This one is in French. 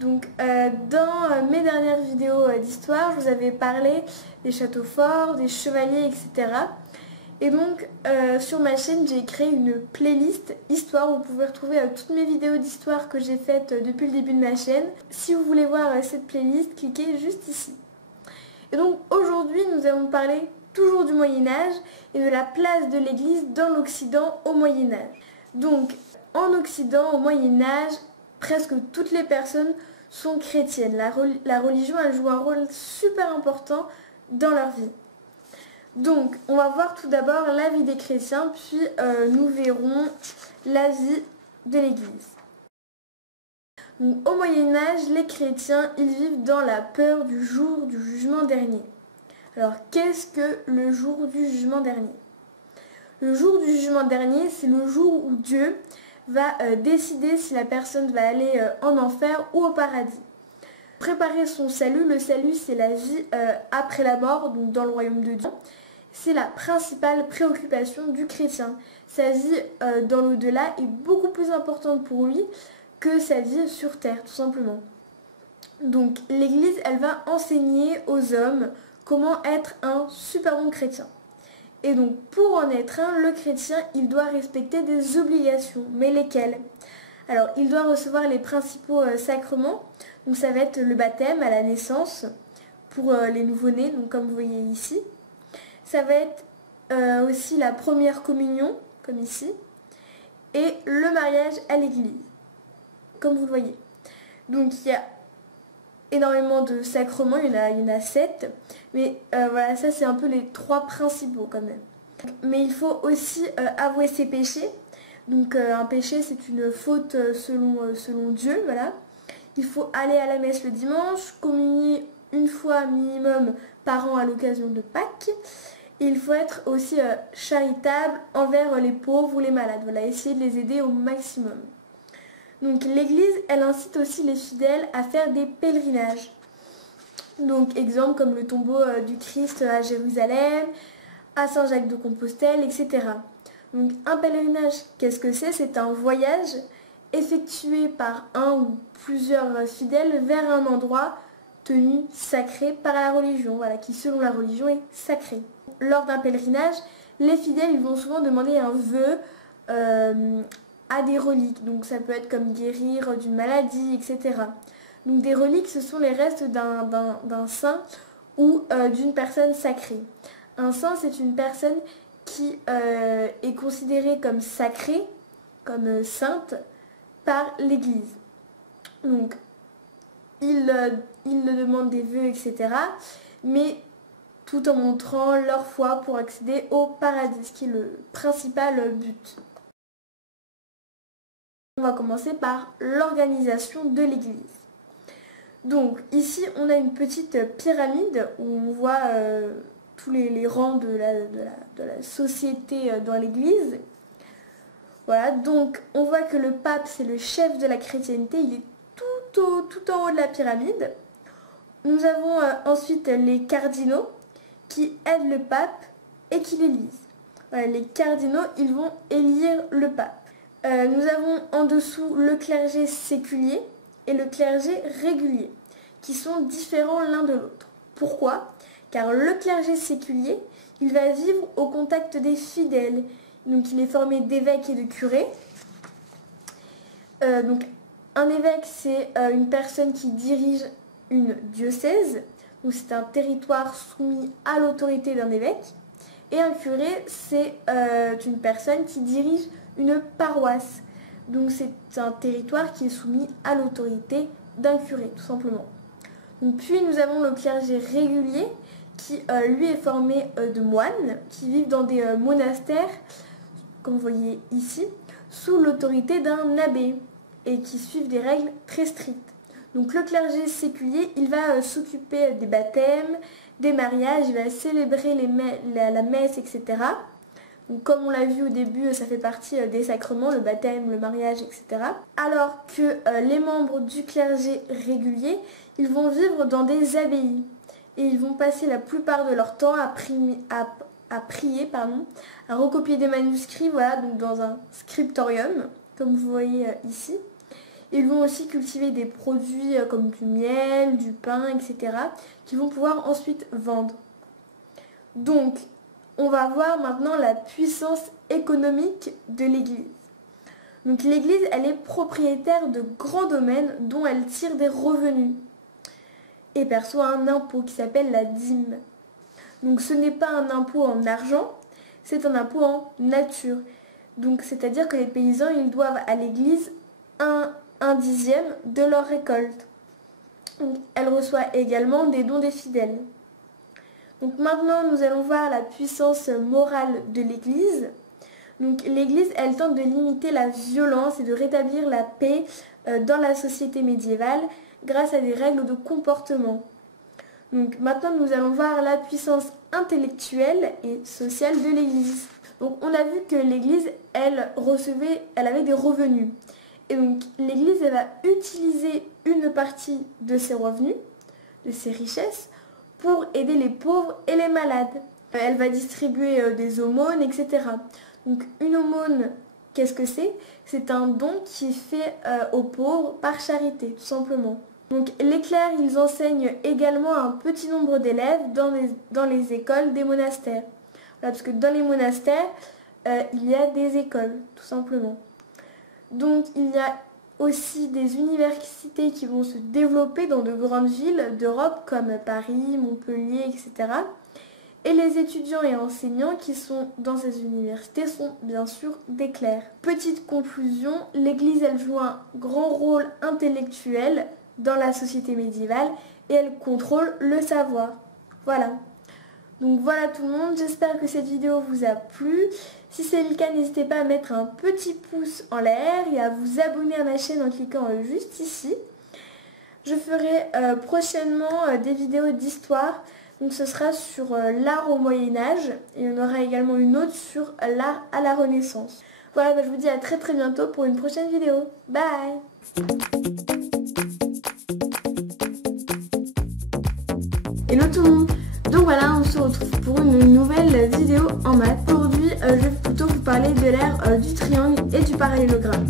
Donc dans mes dernières vidéos d'histoire, je vous avais parlé des châteaux forts, des chevaliers, etc. Et donc sur ma chaîne, j'ai créé une playlist histoire où vous pouvez retrouver toutes mes vidéos d'histoire que j'ai faites depuis le début de ma chaîne. Si vous voulez voir cette playlist, cliquez juste ici. Et donc aujourd'hui, nous allons parler toujours du Moyen-Âge et de la place de l'Église dans l'Occident au Moyen-Âge. Donc en Occident, au Moyen-Âge, presque toutes les personnes sont chrétiennes. La religion, elle joue un rôle super important dans leur vie. Donc, on va voir tout d'abord la vie des chrétiens, puis nous verrons la vie de l'Église. Donc, au Moyen-Âge, les chrétiens, ils vivent dans la peur du jour du jugement dernier. Alors, qu'est-ce que le jour du jugement dernier? Le jour du jugement dernier, c'est le jour où Dieu va décider si la personne va aller en enfer ou au paradis. Préparer son salut, le salut c'est la vie après la mort, donc dans le royaume de Dieu. C'est la principale préoccupation du chrétien. Sa vie dans l'au-delà est beaucoup plus importante pour lui que sa vie sur terre, tout simplement. Donc l'Église, elle va enseigner aux hommes comment être un super bon chrétien. Et donc pour en être un, le chrétien, il doit respecter des obligations. Mais lesquelles? Alors il doit recevoir les principaux sacrements. Donc ça va être le baptême à la naissance pour les nouveau-nés, donc comme vous voyez ici. Ça va être aussi la première communion, comme ici. Et le mariage à l'église, comme vous le voyez. Donc il y a énormément de sacrements, il y en a 7. Mais voilà, ça c'est un peu les 3 principaux quand même. Mais il faut aussi avouer ses péchés. Donc un péché c'est une faute selon Dieu, voilà. Il faut aller à la messe le dimanche, communier une fois minimum par an à l'occasion de Pâques. Et il faut être aussi charitable envers les pauvres ou les malades. Voilà, essayer de les aider au maximum. Donc l'Église, elle incite aussi les fidèles à faire des pèlerinages. Donc exemple comme le tombeau du Christ à Jérusalem, à Saint-Jacques-de-Compostelle, etc. Donc un pèlerinage, qu'est-ce que c'est? C'est un voyage effectué par un ou plusieurs fidèles vers un endroit tenu sacré par la religion, voilà, qui selon la religion est sacré. Lors d'un pèlerinage, les fidèles ils vont souvent demander un vœu à des reliques. Donc ça peut être comme guérir d'une maladie, etc. Donc des reliques, ce sont les restes d'un saint ou d'une personne sacrée. Un saint, c'est une personne qui est considérée comme sacrée, comme sainte, par l'Église. Donc, ils demandent des vœux, etc. Mais tout en montrant leur foi pour accéder au paradis, ce qui est le principal but. On va commencer par l'organisation de l'Église. Donc, ici, on a une petite pyramide où on voit tous les rangs de la société dans l'Église. Voilà, donc on voit que le pape, c'est le chef de la chrétienté, il est tout en haut de la pyramide. Nous avons ensuite les cardinaux qui aident le pape et qui l'élisent. Voilà, les cardinaux, ils vont élire le pape. Nous avons en dessous le clergé séculier et le clergé régulier, qui sont différents l'un de l'autre. Pourquoi? Car le clergé séculier, il va vivre au contact des fidèles. Donc il est formé d'évêques et de curés. Donc un évêque, c'est une personne qui dirige une diocèse. Donc c'est un territoire soumis à l'autorité d'un évêque. Et un curé, c'est une personne qui dirige une paroisse. Donc c'est un territoire qui est soumis à l'autorité d'un curé, tout simplement. Donc, puis nous avons le clergé régulier qui lui est formé de moines qui vivent dans des monastères, comme vous voyez ici, sous l'autorité d'un abbé et qui suivent des règles très strictes. Donc le clergé séculier, il va s'occuper des baptêmes, des mariages, il va célébrer la messe, etc. Donc, comme on l'a vu au début, ça fait partie des sacrements, le baptême, le mariage, etc. Alors que les membres du clergé régulier, ils vont vivre dans des abbayes et ils vont passer la plupart de leur temps à prier, à recopier des manuscrits, voilà, donc dans un scriptorium, comme vous voyez ici. Ils vont aussi cultiver des produits comme du miel, du pain, etc. qu'ils vont pouvoir ensuite vendre. Donc, on va voir maintenant la puissance économique de l'Église. Donc l'Église, elle est propriétaire de grands domaines dont elle tire des revenus et perçoit un impôt qui s'appelle la dîme. Donc ce n'est pas un impôt en argent, c'est un impôt en nature. Donc c'est-à-dire que les paysans, ils doivent à l'Église un dixième de leur récolte. Donc, elle reçoit également des dons des fidèles. Donc maintenant, nous allons voir la puissance morale de l'Église. Donc l'Église, elle tente de limiter la violence et de rétablir la paix dans la société médiévale grâce à des règles de comportement. Donc maintenant, nous allons voir la puissance intellectuelle et sociale de l'Église. Donc on a vu que l'Église, elle avait des revenus. Et donc l'Église, elle va utiliser une partie de ses revenus, de ses richesses, pour aider les pauvres et les malades. Elle va distribuer des aumônes, etc. Donc une aumône, qu'est-ce que c'est? C'est un don qui est fait aux pauvres par charité, tout simplement. Donc les clercs, ils enseignent également à un petit nombre d'élèves dans les écoles des monastères. Voilà, parce que dans les monastères, il y a des écoles, tout simplement. Donc il y a aussi des universités qui vont se développer dans de grandes villes d'Europe comme Paris, Montpellier, etc. Et les étudiants et enseignants qui sont dans ces universités sont bien sûr des clercs. Petite conclusion, l'Église, elle joue un grand rôle intellectuel dans la société médiévale et elle contrôle le savoir. Voilà. Donc voilà tout le monde, j'espère que cette vidéo vous a plu. Si c'est le cas, n'hésitez pas à mettre un petit pouce en l'air et à vous abonner à ma chaîne en cliquant juste ici. Je ferai prochainement des vidéos d'histoire. Donc ce sera sur l'art au Moyen-Âge et il y en aura également une autre sur l'art à la Renaissance. Voilà, je vous dis à très bientôt pour une prochaine vidéo. Bye! Hello tout le monde! Donc voilà, on se retrouve pour une nouvelle vidéo en maths. Aujourd'hui, je vais plutôt vous parler de l'ère du triangle et du parallélogramme.